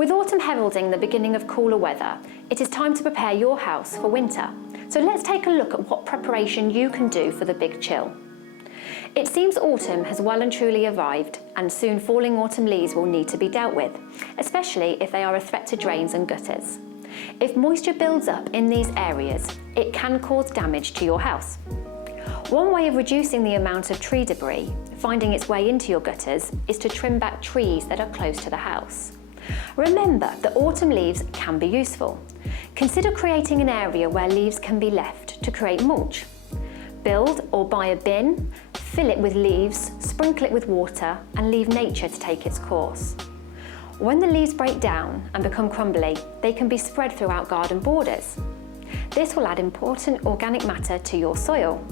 With autumn heralding the beginning of cooler weather, it is time to prepare your house for winter. So let's take a look at what preparation you can do for the big chill. It seems autumn has well and truly arrived, and soon falling autumn leaves will need to be dealt with, especially if they are a threat to drains and gutters. If moisture builds up in these areas, it can cause damage to your house. One way of reducing the amount of tree debris finding its way into your gutters is to trim back trees that are close to the house. Remember that autumn leaves can be useful. Consider creating an area where leaves can be left to create mulch. Build or buy a bin, fill it with leaves, sprinkle it with water, and leave nature to take its course. When the leaves break down and become crumbly, they can be spread throughout garden borders. This will add important organic matter to your soil.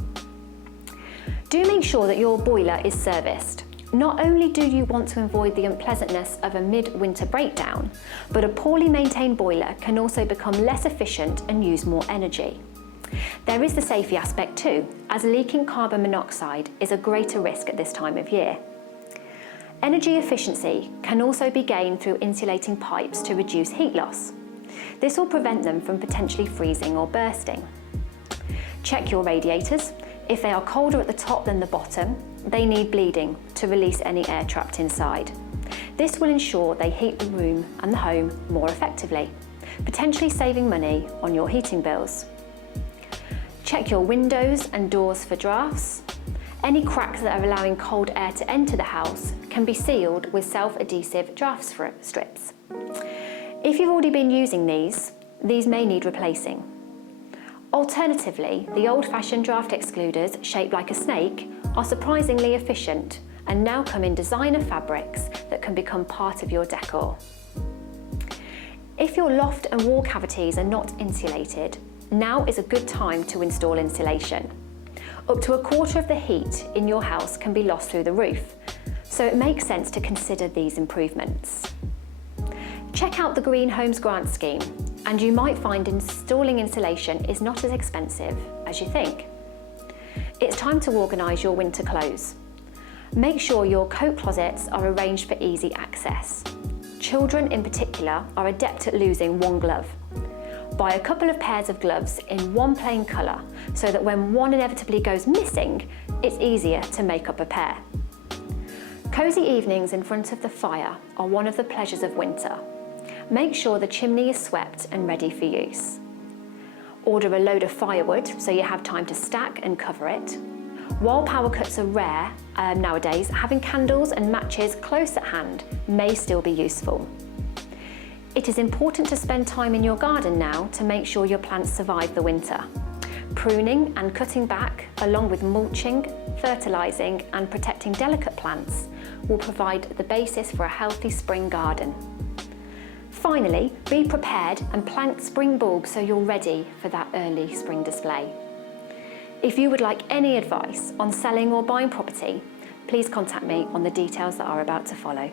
Do make sure that your boiler is serviced. Not only do you want to avoid the unpleasantness of a mid-winter breakdown, but a poorly maintained boiler can also become less efficient and use more energy. There is the safety aspect too, as leaking carbon monoxide is a greater risk at this time of year. Energy efficiency can also be gained through insulating pipes to reduce heat loss. This will prevent them from potentially freezing or bursting. Check your radiators. If they are colder at the top than the bottom, they need bleeding to release any air trapped inside. This will ensure they heat the room and the home more effectively, potentially saving money on your heating bills. Check your windows and doors for drafts. Any cracks that are allowing cold air to enter the house can be sealed with self-adhesive draft strips. If you've already been using these may need replacing. Alternatively, the old-fashioned draft excluders shaped like a snake are surprisingly efficient and now come in designer fabrics that can become part of your decor. If your loft and wall cavities are not insulated, now is a good time to install insulation. Up to a quarter of the heat in your house can be lost through the roof, so it makes sense to consider these improvements. Check out the Green Homes Grant Scheme, and you might find installing insulation is not as expensive as you think. It's time to organise your winter clothes. Make sure your coat closets are arranged for easy access. Children in particular are adept at losing one glove. Buy a couple of pairs of gloves in one plain colour so that when one inevitably goes missing, it's easier to make up a pair. Cosy evenings in front of the fire are one of the pleasures of winter. Make sure the chimney is swept and ready for use. Order a load of firewood so you have time to stack and cover it. While power cuts are rare nowadays, having candles and matches close at hand may still be useful. It is important to spend time in your garden now to make sure your plants survive the winter. Pruning and cutting back, along with mulching, fertilising and protecting delicate plants, will provide the basis for a healthy spring garden. Finally, be prepared and plant spring bulbs so you're ready for that early spring display. If you would like any advice on selling or buying property, please contact me on the details that are about to follow.